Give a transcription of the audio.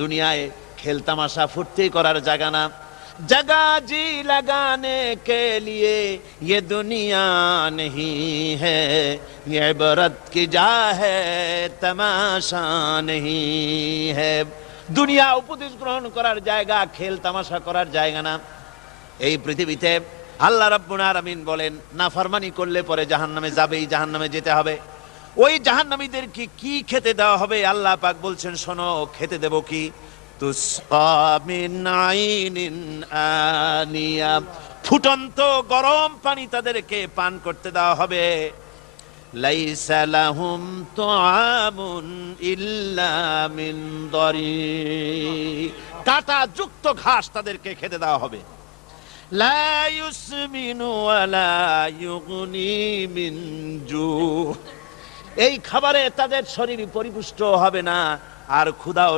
দুনিয়ায় খেলতামাশা ফুর্তি করার জায়গা না। जगह जी लगाने के लिए ये दुनिया नहीं है, ये इबरत की जा है तमाशा नहीं है। দুনিয়া উপদেশ গ্রহণ করার জায়গা, খেল তামাশা করার জায়গা না। এই পৃথিবীতে আল্লাহ রাব্বুল আলামিন বলেন, নাফরমানি করলে পরে জাহান্নামে যাবেই, জাহান্নামে যেতে হবে। ওই জাহান্নামীদেরকে কি খেতে দেওয়া হবে? আল্লাহ পাক বলছেন, শোনো, খেতে দেব কি? তুসকা মিন আইনিন আনিয়া, ফুটন্ত গরম পানি তাদেরকে পান করতে দেওয়া হবে। লাইসা লাহুম তুআমুন ইল্লা মিন দারি, কাঁটা যুক্ত ঘাস তাদেরকে খেতে দেওয়া হবে। লা ইউসমিনু ওয়ালা ইউগনি মিন জু, এই খাবারে তাদের শরীর পরিপুষ্ট হবে না, আর ক্ষুধাও